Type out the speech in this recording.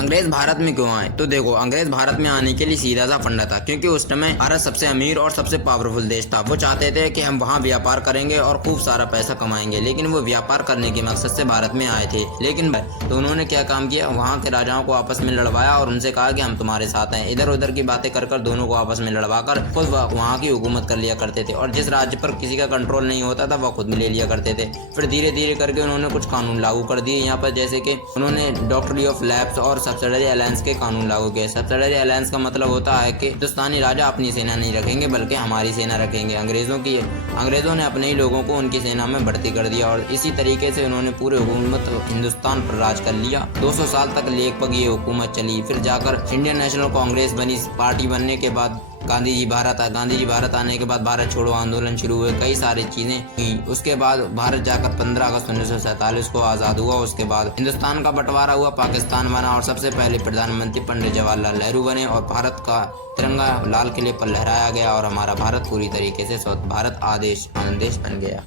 अंग्रेज भारत में क्यों आए? तो देखो, अंग्रेज भारत में आने के लिए सीधा सा फंडा था, क्योंकि उस समय भारत सबसे अमीर और सबसे पावरफुल देश था। वो चाहते थे कि हम वहाँ व्यापार करेंगे और खूब सारा पैसा कमाएंगे, लेकिन वो व्यापार करने के मकसद से भारत में आए थे। लेकिन तो उन्होंने क्या काम किया, वहाँ के राजाओं को आपस में लड़वाया और उनसे कहा कि हम तुम्हारे साथ हैं। इधर उधर की बातें कर दोनों को आपस में लड़वा कर खुद वहाँ की हुकूमत कर लिया करते थे, और जिस राज्य पर किसी का कंट्रोल नहीं होता था वह खुद में ले लिया करते थे। फिर धीरे धीरे करके उन्होंने कुछ कानून लागू कर दिए यहाँ पर, जैसे कि उन्होंने डॉक्ट्री ऑफ लैप्स और सब्सिडरी अलायंस के कानून लागू किए। सब्सिडरी अलायंस का मतलब होता है कि हिंदुस्तानी राजा अपनी सेना नहीं रखेंगे बल्कि हमारी सेना रखेंगे। अंग्रेजों ने अपने ही लोगों को उनकी सेना में भर्ती कर दिया, और इसी तरीके से उन्होंने पूरे हुकूमत हिंदुस्तान पर राज कर लिया। 200 साल तक लगभग ये हुकूमत चली। फिर जाकर इंडियन नेशनल कांग्रेस बनी। पार्टी बनने के बाद गांधी जी भारत आने के बाद भारत छोड़ो आंदोलन शुरू हुए, कई सारी चीजें हुई। उसके बाद भारत जाकर 15 अगस्त 1947 को आज़ाद हुआ। उसके बाद हिंदुस्तान का बंटवारा हुआ, पाकिस्तान बना, और सबसे पहले प्रधानमंत्री पंडित जवाहरलाल नेहरू बने, और भारत का तिरंगा लाल किले पर लहराया गया, और हमारा भारत पूरी तरीके से स्वतंत्र भारत आदेश बन गया।